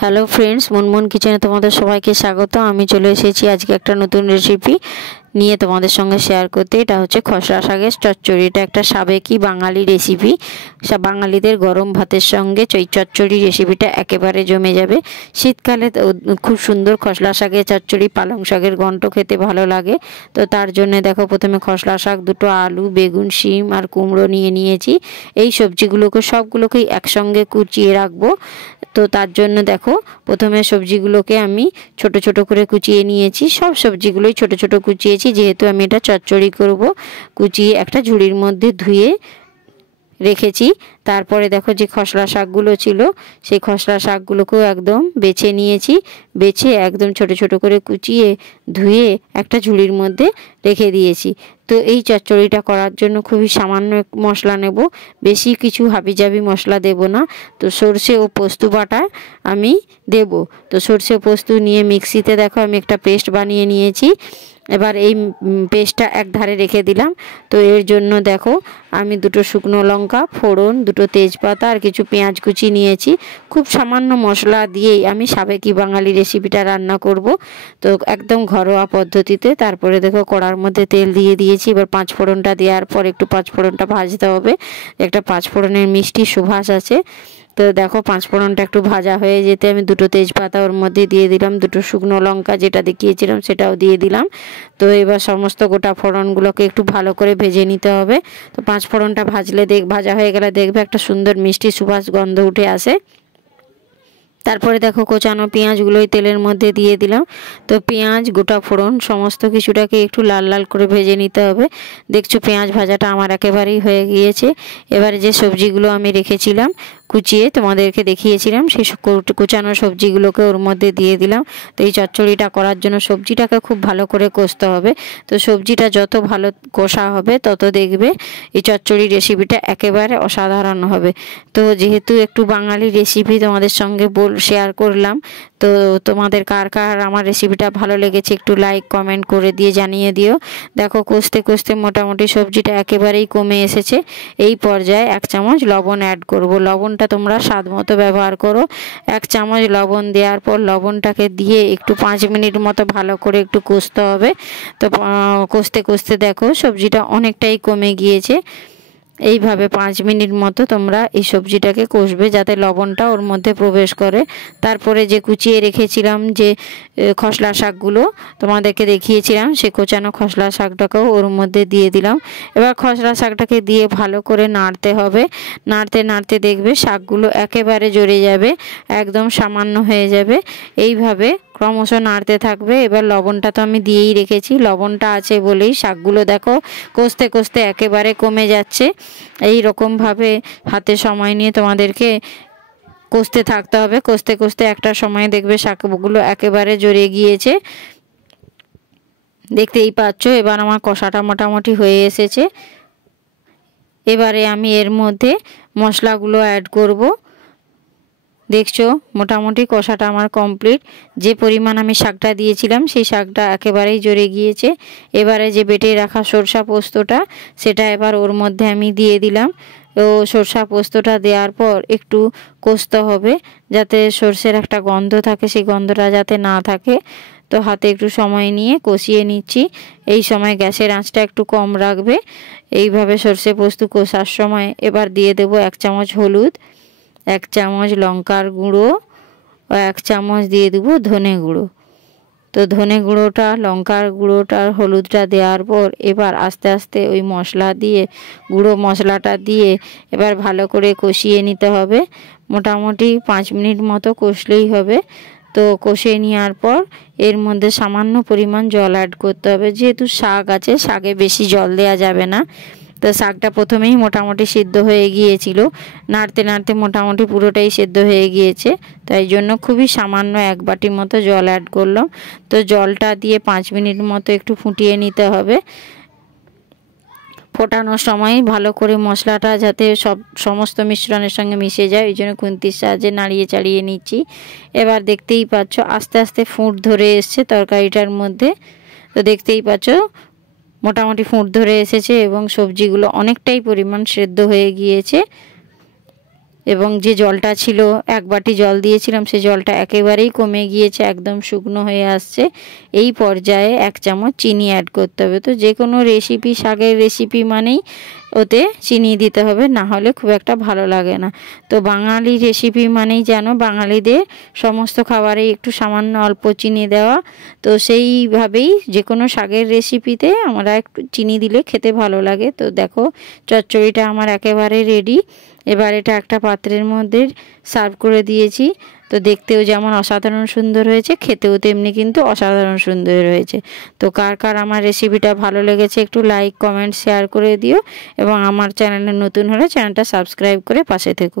Hello friends, Munmun কিচেনে তোমাদের সবাইকে স্বাগত। আমি চলে এসেছি আজকে একটা নতুন রেসিপি নিয়ে তোমাদের সঙ্গে শেয়ার করতে। এটা হচ্ছে খসড়া শাকের চচ্চড়ি। এটা একটা সাবেকি বাঙালি রেসিপি। বাঙালিদের গরম ভাতের সঙ্গে চচ্চড়ি রেসিপিটা একেবারে জমে যাবে। শীতকালে খুব সুন্দর খসড়া শাকের চচ্চড়ি, পালং শাকের ঘন্ট খেতে ভালো লাগে। তো তার জন্য দেখো, প্রথমে খসড়া শাক, দুটো আলু, বেগুন, শিম আর কুমড়ো নিয়েছি। এই সবজিগুলোকে সবগুলোকেই একসঙ্গে কুচিয়ে রাখবো। তো তার জন্য দেখো, প্রথমে সবজিগুলোকে আমি ছোট ছোট করে কুচিয়ে নিয়েছি। সব সবজিগুলোই ছোট ছোট কুচিয়েছি, যেহেতু আমি এটা চচ্চড়ি করব। কুচিয়ে একটা ঝুড়ির মধ্যে ধুয়ে রেখেছি। তারপরে দেখো, যে খসড়া শাকগুলো ছিল সেই খসড়া শাকগুলোকেও একদম বেছে নিয়েছি। বেছে একদম ছোট ছোট করে কুচিয়ে ধুয়ে একটা ঝুড়ির মধ্যে রেখে দিয়েছি। তো এই চচ্চড়িটা করার জন্য খুবই সামান্য মশলা নেব, বেশি কিছু হাবিজাবি মশলা দেব না। তো সর্ষে ও পোস্ত বাটা আমি দেব। তো সর্ষে পোস্ত নিয়ে মিক্সিতে দেখো আমি একটা পেস্ট বানিয়ে নিয়েছি। এবার এই পেস্টটা এক ধারে রেখে দিলাম। তো এর জন্য দেখো, আমি দুটো শুকনো লঙ্কা ফোড়ন, দুটো তেজপাতা আর কিছু পেঁয়াজ কুচি নিয়েছি। খুব সামান্য মশলা দিয়েই আমি সাবেকি বাঙালি রেসিপিটা রান্না করব। তো একদম ঘরোয়া পদ্ধতিতে। তারপরে দেখো, কড়ার মধ্যে তেল দিয়ে দিয়েছি। এবার পাঁচফোড়নটা দেওয়ার পর একটু পাঁচফোড়নটা ভাজতে হবে। একটা পাঁচফোড়নের মিষ্টি সুবাস আছে। তো দেখো, পাঁচফোড়নটা একটু ভাজা হয়ে যেতে আমি দুটো তেজপাতা ওর মধ্যে দিয়ে দিলাম, দুটো শুকনো লঙ্কা যেটা দেখিয়েছিলাম সেটাও দিয়ে দিলাম। তো এবার সমস্ত গোটা ফোড়নগুলোকে একটু ভালো করে ভেজে নিতে হবে। তো পাঁচফোড়নটা ভাজা হয়ে গেলে দেখবে একটা সুন্দর মিষ্টি সুবাস গন্ধ উঠে আসে। তারপরে দেখো, কোচানো পেঁয়াজগুলোই তেলের মধ্যে দিয়ে দিলাম। তো পেঁয়াজ, গোটা ফোড়ন সমস্ত কিছুটাকে একটু লাল লাল করে ভেজে নিতে হবে। দেখছো, পেঁয়াজ ভাজাটা আমার একেবারেই হয়ে গিয়েছে। এবারে যে সবজিগুলো আমি রেখেছিলাম কুচিয়ে, তোমাদেরকে দেখিয়েছিলাম, সেই কুচানো সবজিগুলোকে ওর মধ্যে দিয়ে দিলাম। তো এই চচ্চড়িটা করার জন্য সবজিটাকে খুব ভালো করে কষতে হবে। তো সবজিটা যত ভালো কষা হবে তত দেখবে এই চচ্চড়ি রেসিপিটা একেবারে অসাধারণ হবে। তো যেহেতু একটু বাঙালি রেসিপি তোমাদের সঙ্গে শেয়ার করলাম, তো তোমাদের কার কার আমার রেসিপিটা ভালো লেগেছে একটু লাইক কমেন্ট করে দিয়ে জানিয়ে দিও। দেখো, কষতে কষতে মোটামুটি সবজিটা একেবারেই কমে এসেছে। এই পর্যায়ে 1 চামচ লবণ অ্যাড করব। লবণটা তোমরা স্বাদ মতো ব্যবহার করো। 1 চামচ লবণ দেওয়ার পর লবণটাকে দিয়ে একটু 5 মিনিট মতো ভালো করে একটু কষতে হবে। তো কষতে কষতে দেখো, সবজিটা অনেকটাই কমে গিয়েছে। এইভাবে 5 মিনিট মতো তোমরা এই সবজিটাকে কষবে, যাতে লবণটা ওর মধ্যে প্রবেশ করে। তারপরে যে কুচিয়ে রেখেছিলাম যে খসলা শাকগুলো তোমাদেরকে দেখিয়েছিলাম, সে কোচানো খসলা শাকটাকেও ওর মধ্যে দিয়ে দিলাম। এবার খসলা শাকটাকে দিয়ে ভালো করে নাড়তে হবে। নাড়তে নাড়তে দেখবে শাকগুলো একেবারে জড়ে যাবে, একদম সামান্য হয়ে যাবে। এইভাবে ক্রমশ নাড়তে থাকবে। এবার লবণটা তো আমি দিয়েই রেখেছি, লবণটা আছে বলেই শাকগুলো দেখো কষতে কষতে একেবারে কমে যাচ্ছে। এই রকমভাবে হাতে সময় নিয়ে তোমাদেরকে কষতে থাকতে হবে। কষতে কষতে একটা সময় দেখবে শাকগুলো একেবারে জড়ে গিয়েছে, দেখতেই পাচ্ছ। এবার আমার কষাটা মোটামুটি হয়ে এসেছে। এবারে আমি এর মধ্যে মশলাগুলো অ্যাড করব। দেখছো, মোটামুটি কষাটা আমার কমপ্লিট। যে পরিমাণ আমি শাকটা দিয়েছিলাম সেই শাকটা একেবারেই জড়ে গিয়েছে। এবারে যে বেটে রাখা সরষা পোস্তটা, সেটা এবার ওর মধ্যে আমি দিয়ে দিলাম। ও সরষা পোস্তটা দেওয়ার পর একটু কষতে হবে, যাতে সরষের একটা গন্ধ থাকে, সেই গন্ধটা যাতে না থাকে। তো হাতে একটু সময় নিয়ে কষিয়ে নিচ্ছি। এই সময় গ্যাসের আঁচটা একটু কম রাখবে। এইভাবে সরষে পোস্ত কষার সময় এবার দিয়ে দেবো 1 চামচ হলুদ, 1 চামচ লঙ্কার গুঁড়ো ও 1 চামচ দিয়ে দেবো ধনে গুঁড়ো। তো ধনে গুঁড়োটা, লঙ্কার গুঁড়োটা, হলুদটা দেওয়ার পর এবার আস্তে আস্তে ওই মশলা দিয়ে, গুঁড়ো মশলাটা দিয়ে এবার ভালো করে কষিয়ে নিতে হবে। মোটামুটি 5 মিনিট মতো কষলেই হবে। তো কষিয়ে নেওয়ার পর এর মধ্যে সামান্য পরিমাণ জল অ্যাড করতে হবে। যেহেতু শাক আছে, শাকে বেশি জল দেওয়া যাবে না। তো শাকটা প্রথমেই মোটামুটি সিদ্ধ হয়ে গিয়েছিল, নাড়তে নাড়তে মোটামুটি পুরোটাই সিদ্ধ হয়ে গিয়েছে। তাই জন্য খুবই সামান্য 1 বাটি মতো জল অ্যাড করলাম। তো জলটা দিয়ে 5 মিনিট মতো একটু ফুটিয়ে নিতে হবে। ফোটানোর সময় ভালো করে মশলাটা যাতে সমস্ত মিশ্রণের সঙ্গে মিশে যায়, ওই জন্য খুন্তির সাহায্যে নাড়িয়ে চাড়িয়ে নিচ্ছি। এবার দেখতেই পাচ্ছ আস্তে আস্তে ফুট ধরে এসছে তরকারিটার মধ্যে। তো দেখতেই পাচ্ছ মোটামুটি ফুট ধরে এসেছে এবং সবজিগুলো অনেকটাই পরিমাণ সেদ্ধ হয়ে গিয়েছে। এবং যে জলটা ছিল 1 বাটি জল দিয়েছিলাম সেই জলটা একেবারেই কমে গিয়েছে, একদম শুকনো হয়ে আসছে। এই পর্যায়ে 1 চামচ চিনি অ্যাড করতে হবে। তো যে কোনো রেসিপি, শাকের রেসিপি মানেই ওতে চিনি দিতে হবে, না হলে খুব একটা ভালো লাগে না। তো বাঙালি রেসিপি মানেই যেন বাঙালিদের সমস্ত খাবারে একটু সামান্য অল্প চিনি দেওয়া। তো সেইভাবেই যে কোনো শাকের রেসিপিতে আমরা একটু চিনি দিলে খেতে ভালো লাগে। তো দেখো চচ্চড়িটা আমার একেবারে রেডি। এবার এটা একটা পাত্রের মধ্যে সার্ভ করে দিয়েছি। তো দেখতেও যেমন অসাধারণ সুন্দর হয়েছে, খেতেও তেমনি কিন্তু অসাধারণ সুন্দর হয়েছে। তো কার কার আমার রেসিপিটা ভালো লেগেছে একটু লাইক, কমেন্ট, শেয়ার করে দিও এবং আমার চ্যানেলে নতুন হলে চ্যানেলটা সাবস্ক্রাইব করে পাশে থেকো।